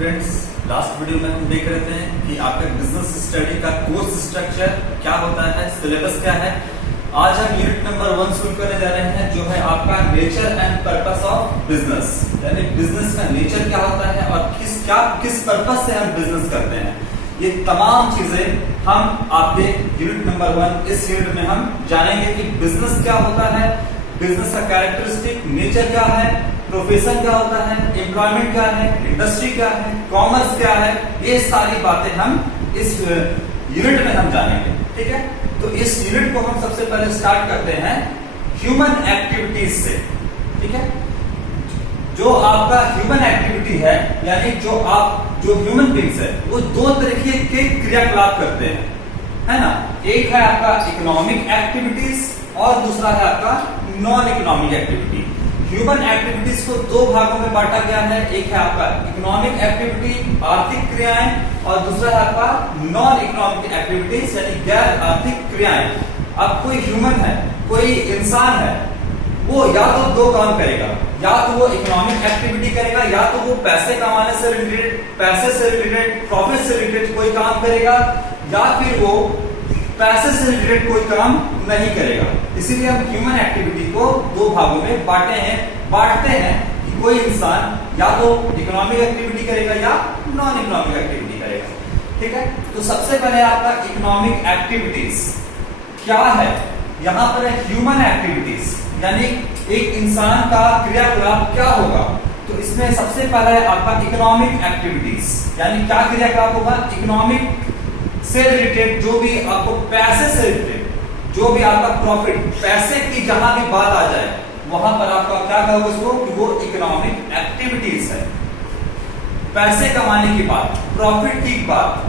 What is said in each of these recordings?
Friends, last video में हम देख रहे थे कि आपका बिजनेस स्टडी का कोर्स स्ट्रक्चर क्या होता है, सिलेबस क्या है। आज हम यूनिट नंबर 1 शुरू करने जा रहे हैं, जो है आपका nature and purpose of business, यानी बिजनेस का नेचर क्या होता है और किस पर्पस से हम बिजनेस करते हैं। ये तमाम चीजें हम आपके यूनिट नंबर 1 इस यूनिट में हम जानेंगे कि बिजनेस क्या होता है, बिजनेस का कैरेक्टरिस्टिक नेचर क्या है, प्रोफेशन क्या होता है, एम्प्लॉयमेंट क्या है, इंडस्ट्री क्या है, कॉमर्स क्या है। ये सारी बातें हम इस यूनिट में हम जानेंगे। ठीक है, तो इस यूनिट को हम सबसे पहले स्टार्ट करते हैं ह्यूमन एक्टिविटीज से। ठीक है, जो आपका ह्यूमन एक्टिविटी है, यानी जो ह्यूमन बींग्स है, वो दो तरीके के क्रियाकलाप करते हैं, है ना। एक है आपका इकोनॉमिक एक्टिविटीज और दूसरा है आपका non economic activity. Human activities को दो भागों में बांटा गया है, एक है आपका इकोनॉमिक एक्टिविटी, आर्थिक क्रियाएं, और दूसरा है आपका नॉन इकोनॉमिक एक्टिविटीज, यानी गैर आर्थिक क्रियाएं। अब कोई ह्यूमन है, कोई इंसान है, वो या तो दो काम करेगा, या तो वो इकोनॉमिक एक्टिविटी करेगा, या तो वो पैसे कमाने से रिलेटेड, पैसे से रिलेटेड, प्रॉफिट से रिलेटेड कोई काम करेगा, या फिर वो पैसे से रिलेटेड कोई काम नहीं करेगा। इसीलिए हम ह्यूमन एक्टिविटी को दो भागों में बांटते हैं कि कोई इंसान या तो इकोनॉमिक एक्टिविटी करेगा या नॉन इकोनॉमिक एक्टिविटी करेगा। ठीक है, तो सबसे पहले आपका इकोनॉमिक एक्टिविटीज क्या है। यहां पर है ह्यूमन एक्टिविटीज, यानी एक इंसान का क्रियाकलाप क्या होगा। तो इसमें सबसे पहला है आपका इकोनॉमिक एक्टिविटीज, यानी क्या क्रियाकलाप होगा, इकोनॉमिक से रिलेटेड, जो भी आपको पैसे से रिलेटेड, जो भी आपका प्रॉफिट, पैसे की जहां भी बात आ जाए, वहां पर आपका क्या कहोगे उसको कि वो इकोनॉमिक एक्टिविटीज है। पैसे कमाने की बात, प्रॉफिट की बात,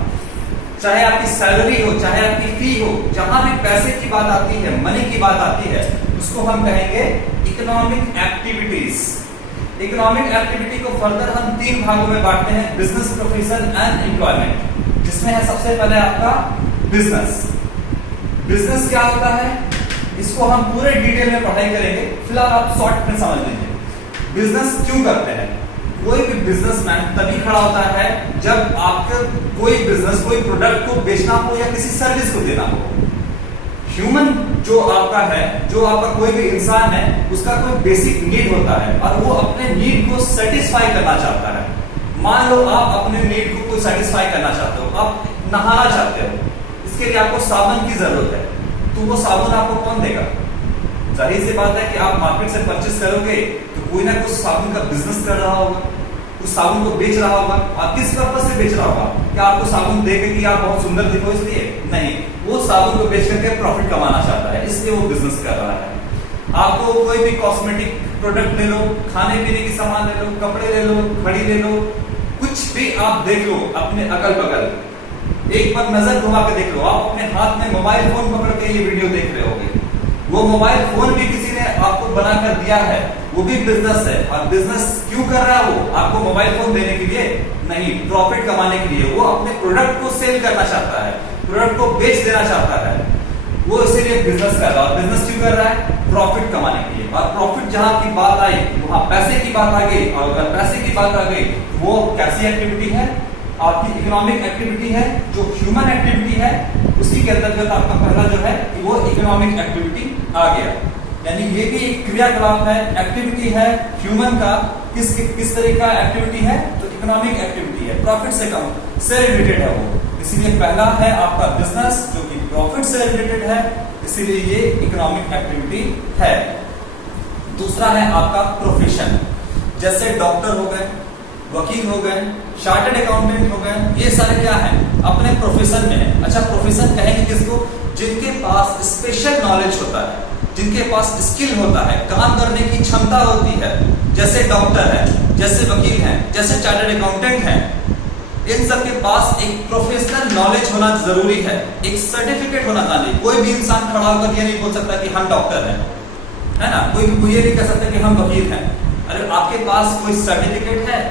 चाहे आपकी सैलरी हो, चाहे आपकी फी हो, जहां भी पैसे की बात आती है, मनी की बात आती है, उसको हम कहेंगे इकोनॉमिक एक्टिविटीज। इकोनॉमिक एक्टिविटी को फर्दर हम तीन भागों में बांटते हैं, बिजनेस, प्रोफेशन एंड एम्प्लॉयमेंट, जिसमें है सबसे पहले आपका बिजनेस। बिजनेस क्या होता है, इसको हम पूरे डिटेल में पढ़ाई करेंगे, फिलहाल आप शॉर्ट में समझ लीजिए। बिजनेस क्यों करते हैं, कोई भी बिजनेसमैन तभी खड़ा होता है जब आपका कोई बिजनेस, कोई प्रोडक्ट को बेचना हो या किसी सर्विस को देना हो। ह्यूमन जो आपका है, जो आपका कोई भी इंसान है, उसका कोई बेसिक नीड होता है और वो अपने नीड को सेटिस्फाई करना चाहता है। मान लो आप अपने नीड को कोई सेटिस्फाई करना चाहते हो, आप नहाना चाहते हो, इसके लिए आपको साबुन की जरूरत है, तो वो साबुन आपको कौन देगा। जाहिर सी बात है कि आप मार्केट से परचेस करोगे तो कोई ना कुछ साबुन का बिजनेस कर रहा होगा, उस साबुन को बेच रहा होगा। आप किस पर्पस से बेच रहा होगा, क्या आपको साबुन देके कि आप बहुत सुंदर दिखो इसलिए? नहीं, वो साबुन को बेच करके प्रॉफिट कमाना चाहता है, इसलिए वो बिजनेस कर रहा है। आपको कोई भी कॉस्मेटिक प्रोडक्ट ले लो, खाने पीने की सामान ले लो, कपड़े ले लो, घड़ी ले लो, कुछ भी आप देख लो अपने अगल बगल, एक बार नजर घुमा के देख लो। आप अपने हाथ में मोबाइल फोन पकड़ के ये वीडियो देख रहे होगे, वो मोबाइल फोन भी किसी ने आपको बना कर दिया है, वो भी बिजनेस है। और बिजनेस क्यों कर रहा है वो, आपको मोबाइल फोन देने के लिए नहीं, प्रॉफिट कमाने के लिए। वो अपने प्रोडक्ट को सेल करना चाहता है, प्रोडक्ट को बेच देना चाहता है, वो इसीलिए बिजनेस कर रहा है। बिजनेस क्यों कर रहा है, प्रॉफिट कमाने के लिए। और प्रॉफिट जहां की बात आई वहां पैसे की बात आ गई, और अगर पैसे की बात आ गई वो कैसी एक्टिविटी है, आपकी इकोनॉमिक एक्टिविटी है। जो ह्यूमन एक्टिविटी है उसी के अंतर्गत आपका पहला जो है वो इकोनॉमिक एक्टिविटी आ गया, यानी ये भी एक क्रियाकलाप है, एक्टिविटी है ह्यूमन का। किस तरह का एक्टिविटी है, तो इकोनॉमिक एक्टिविटी है, प्रॉफिट से रिलेटेड है वो। इसीलिए पहला है आपका बिजनेस, जो कि प्रॉफिट से रिलेटेड है, इसीलिए ये इकोनॉमिक एक्टिविटी है। दूसरा है आपका प्रोफेशन, जैसे डॉक्टर हो गए, वकील हो गए, चार्टर्ड अकाउंटेंट हो गए, ये सारे क्या है, अपने प्रोफेशन में है। अच्छा, प्रोफेशन कहेंगे किसको, जिनके पास स्पेशल नॉलेज होता है, जिनके पास स्किल होता है, काम करने की क्षमता होती है, जैसे डॉक्टर है, जैसे वकील है, जैसे चार्टर्ड अकाउंटेंट है। इन सबके पास एक प्रोफेशनल नॉलेज होना जरूरी है, एक सर्टिफिकेट होना चाहिए। कोई भी इंसान खड़ा होकर ये नहीं बोल सकता कि हम डॉक्टर हैं, है ना। कोई ये नहीं कह सकता कि हम वकील हैं। अरे आपके पास कोई सर्टिफिकेट है,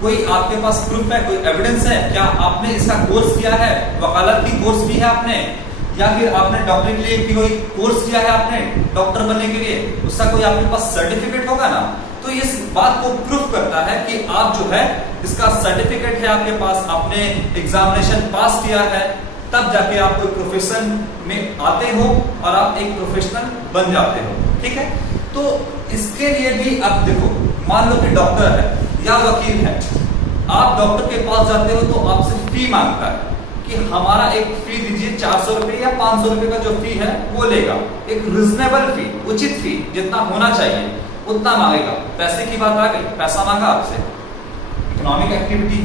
कोई आपके पास प्रूफ है, कोई एविडेंस है, क्या आपने इसका कोर्स किया है, वकालत की कोर्स की है आपने, या फिर आपने डॉक्टरी के लिए कोई कोर्स किया है आपने डॉक्टर बनने के लिए, उसका कोई आपके पास सर्टिफिकेट होगा ना। तो तो इस बात को प्रूफ करता है कि आप जो है इसका सर्टिफिकेट है आपके पास, आपने एग्जामिनेशन पास किया है, तब जाके आप कोई प्रोफेशन में आते हो और आप एक प्रोफेशनल बन जाते हो। ठीक है, तो इसके लिए भी आप देखो, मान लो कि डॉक्टर है या वकील है, आप डॉक्टर के पास जाते हो तो आपसे फी मांगता है कि हमारा एक फी दीजिए, 400 रुपए या 500 रुपए का जो फी है वो लेगा, एक रिजनेबल फी, उचित फी जितना होना चाहिए उतना मांगेगा। पैसे की बात आ गई, पैसा मांगा आपसे, इकोनॉमिक एक्टिविटी।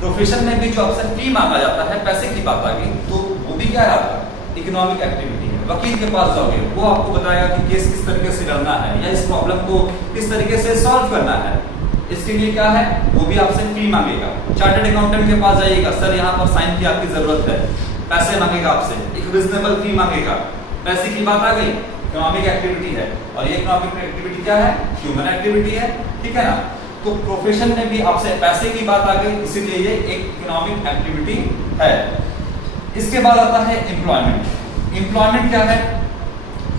प्रोफेशन में भी जो आपसे फी मांगा जाता है, पैसे की बात आ गई, तो वो भी क्या है आपका इकोनॉमिक एक्टिविटी है। वकील के पास जाओगे, वो आपको बताएगा कि केस किस तरीके से लड़ना है या इस प्रॉब्लम को किस तरीके से सॉल्व करना है, इसके लिए क्या है वो भी आपसे फी मांगेगा। चार्टर्ड अकाउंटेंट के पास जाइएगा, सर यहाँ पर साइन की आपकी जरूरत है, पैसे मांगेगा आपसे, एक रिजनेबल फी मांगेगा। पैसे की बात आ गई, इकोनॉमिक एक्टिविटी है, और ये इकोनॉमिक एक्टिविटी क्या है, ह्यूमन एक्टिविटी है। ठीक है ना, तो प्रोफेशन में भी आपसे पैसे की बात आ गई, इसीलिए ये एक इकोनॉमिक एक्टिविटी है। इसके बाद आता है एम्प्लॉयमेंट। एम्प्लॉयमेंट क्या है,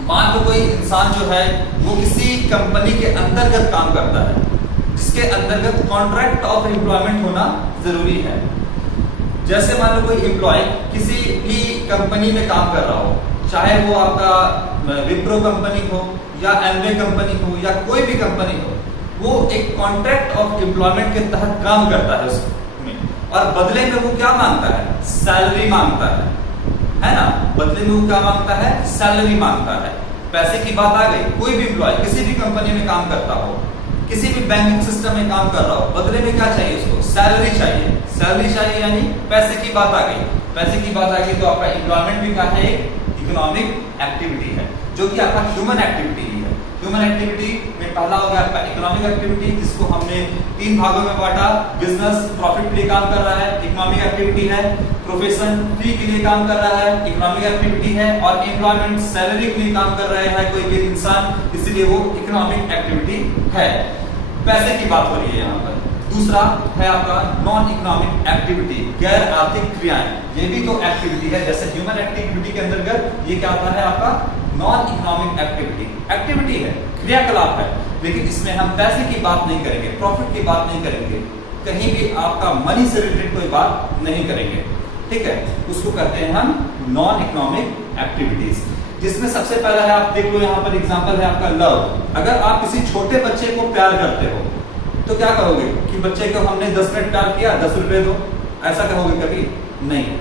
मान लो कोई इंसान जो है वो किसी कंपनी के अंतर्गत काम करता है, जिसके अंतर्गत कॉन्ट्रैक्ट ऑफ एम्प्लॉयमेंट होना जरूरी है। जैसे मान लो कोई एम्प्लॉय किसी भी कंपनी में काम कर रहा हो, चाहे वो आपका विप्रो कंपनी हो या एमवे कंपनी हो या कोई भी कंपनी हो, वो एक कॉन्ट्रैक्ट ऑफ एम्प्लॉयमेंट के तहत काम करता है उसमें, और बदले में वो क्या मांगता है, सैलरी मांगता है ना। बदले में वो क्या मांगता है, सैलरी मांगता है। पैसे की बात आ गई, कोई भी एम्प्लॉय किसी भी कंपनी में काम करता हो, किसी भी बैंकिंग सिस्टम में काम कर रहा हो, बदले में क्या चाहिए उसको, सैलरी चाहिए। सैलरी चाहिए यानी पैसे की बात आ गई। पैसे की बात आ गई तो आपका एम्प्लॉयमेंट भी क्या है, एक इकोनॉमिक एक्टिविटी है, जो कि आपका ह्यूमन एक्टिविटी ही है। ह्यूमन एक्टिविटी में पहला हो गया आपका इकोनॉमिक एक्टिविटी, जिसको हमने 3 भागों में बांटा। बिजनेस प्रॉफिट के लिए काम कर रहा है, इकोनॉमिक एक्टिविटी है। प्रोफेशन फी के लिए काम कर रहा है, इकोनॉमिक एक्टिविटी है। और एम्प्लॉयमेंट सैलरी के लिए काम कर रहे हैं कोई भी इंसान, इसलिए वो इकोनॉमिक एक्टिविटी है। पैसे की बात हो रही है यहाँ पर। दूसरा है आपका नॉन इकोनॉमिक एक्टिविटी, गैर आर्थिक क्रियाएं, ये भी तो एक्टिविटी है। जैसे ह्यूमन एक्टिविटी के अंतर्गत ये क्या आता है आपका नॉन इकोनॉमिक एक्टिविटी। एक्टिविटी है, क्रियाकलाप है, लेकिन इसमें हम पैसे की बात नहीं करेंगे, प्रॉफिट की बात नहीं करेंगे, कहीं भी आपका मनी से रिलेटेड कोई बात नहीं करेंगे। ठीक है, उसको कहते हैं हम नॉन इकोनॉमिक एक्टिविटीज, जिसमें सबसे पहला है, आप देख लो यहाँ पर एग्जांपल है आपका लव। अगर आप किसी छोटे बच्चे को प्यार करते हो तो क्या कहोगे कि बच्चे को हमने 10 मिनट प्यार किया, 10 रुपए दो, ऐसा कहोगे कभी नहीं।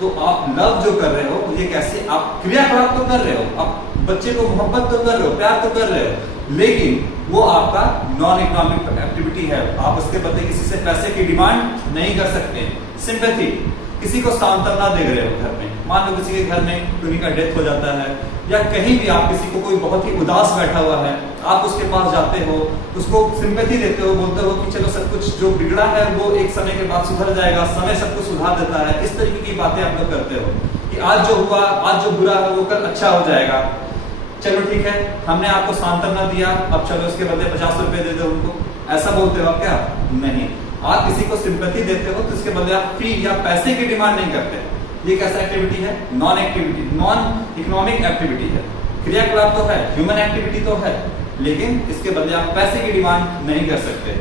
तो आप लव जो कर रहे हो ये कैसे, आप क्रियाकलाप तो कर रहे हो, आप बच्चे को मोहब्बत तो कर रहे हो, प्यार तो कर रहे हो, लेकिन वो आपका नॉन इकोनॉमिक एक्टिविटी है। आप उसके बदले किसी से पैसे की डिमांड नहीं कर सकते। सिंपैथी, किसी को सांत्वना दे रहे हो घर में, मान लो किसी के घर में किसी का डेथ हो जाता है, या कहीं भी आप किसी को कोई बहुत ही उदास बैठा हुआ है, आप उसके पास जाते हो, उसको सिंपैथी देते हो, बोलते हो कि चलो सब कुछ जो बिगड़ा है वो एक समय के बाद सुधर जाएगा, समय सब कुछ सुधार देता है। इस तरीके की बातें आप लोग करते हो कि आज जो हुआ, आज जो बुरा है वो कल अच्छा हो जाएगा। चलो ठीक है, हमने आपको सांत्वना दिया, अब चलो उसके बदले 50 रुपए दे दो उनको, ऐसा बोलते हो आप क्या? नहीं। आप किसी को सिंपैथी देते हो तो इसके बदले आप फी या पैसे की डिमांड नहीं करते। ये कैसा एक्टिविटी है? Non activity, non economic activity है। क्रियाकलाप तो है, ह्यूमन एक्टिविटी तो है, लेकिन इसके बदले आप पैसे की डिमांड नहीं कर सकते।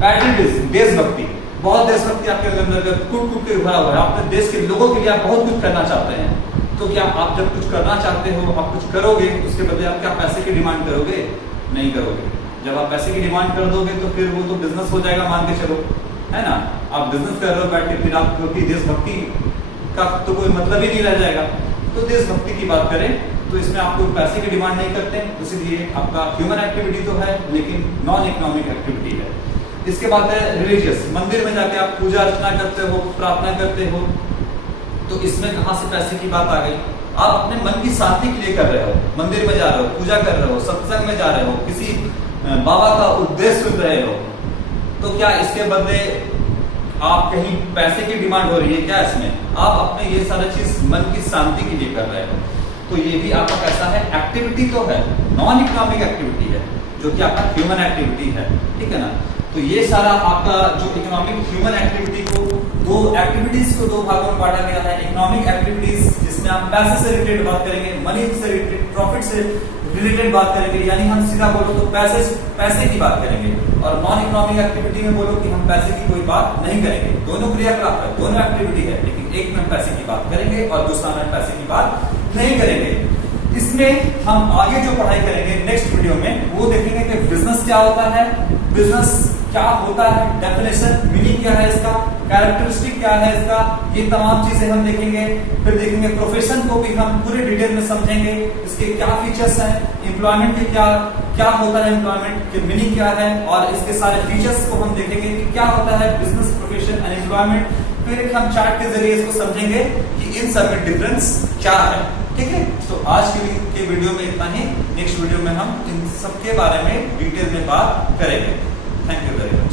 पैट्रियटिज्म, देशभक्ति, बहुत देशभक्ति आपके अंदर कूट कूट के भरा हुआ है, अपने देश के लोगों के लिए आप बहुत कुछ करना चाहते हैं। तो क्या आप जब कुछ करना चाहते हो, आप कुछ करोगे तो उसके बदले आप क्या पैसे की डिमांड करोगे? नहीं करोगे। जब आप पैसे की डिमांड कर दोगे तो फिर वो तो बिजनेस हो जाएगा, मान के चलो, है ना। आप बिजनेस कर रहे हो बैठ के, फिर आपकी देशभक्ति का तो कोई मतलब ही नहीं रह जाएगा। तो देशभक्ति की बात करें तो इसमें आप कोई पैसे की डिमांड नहीं करते, इसलिए आपका ह्यूमन एक्टिविटी तो है लेकिन नॉन इकोनॉमिक एक्टिविटी है। इसके बाद है रिलीजियस, मंदिर में जाके आप पूजा अर्चना करते हो, प्रार्थना करते हो, तो इसमें कहां से पैसे की बात आ गई? आप अपने मन की शांति के लिए कर रहे हो, मंदिर में जा रहे हो, पूजा कर रहे हो, सत्संग में जा रहे हो, किसी बाबा का उपदेश सुन रहे हो, तो क्या इसके बदले आप कहीं पैसे की डिमांड हो रही है क्या? इसमें आप अपने ये सारा चीज मन की शांति के लिए कर रहे हो, तो ये भी आपका कैसा है? एक्टिविटी तो है, नॉन इकोनॉमिक एक्टिविटी है, जो कि आपका ह्यूमन एक्टिविटी है। ठीक है ना। तो ये सारा आपका जो इकोनॉमिक ह्यूमन एक्टिविटी को दो एक्टिविटीज को दो भागों में बांटा गया है। इकोनॉमिक एक्टिविटीज जिसमें आप पैसे से रिलेटेड बात करेंगे, मनी से रिलेटेड, प्रॉफिट से रिलेटेड बात करेंगे, यानी हम सीधा बोलो तो पैसे की बात करेंगे। और नॉन इकोनॉमिक एक्टिविटी में बोलो कि हम पैसे की कोई बात नहीं करेंगे। दोनों क्रियाकलाप है, दोनों एक्टिविटी है, लेकिन एक में पैसे की बात करेंगे और दूसरा में पैसे की बात नहीं करेंगे। इसमें हम आगे जो पढ़ाई करेंगे नेक्स्ट वीडियो में वो देखेंगे कि बिजनेस क्या होता है, बिजनेस क्या होता है, डेफिनेशन मीनिंग क्या है इसका, कैरेक्टरिस्टिक क्या है इसका, ये तमाम चीजें हम देखेंगे। फिर देखेंगे प्रोफेशन को भी हम पूरे डिटेल में समझेंगे, इसके क्या फीचर्स हैं, एम्प्लॉयमेंट के क्या होता है, एम्प्लॉयमेंट के मीनिंग क्या है, और इसके सारे फीचर्स को हम देखेंगे कि क्या होता है बिजनेस, प्रोफेशन एंड एम्प्लॉयमेंट। फिर एक हम चार्ट के जरिए इसको समझेंगे कि इन सब में डिफरेंस क्या है। ठीक है, तो आज के वीडियो में इतना ही। नेक्स्ट वीडियो में हम इन सब के बारे में डिटेल में बात करेंगे। Thank you very much.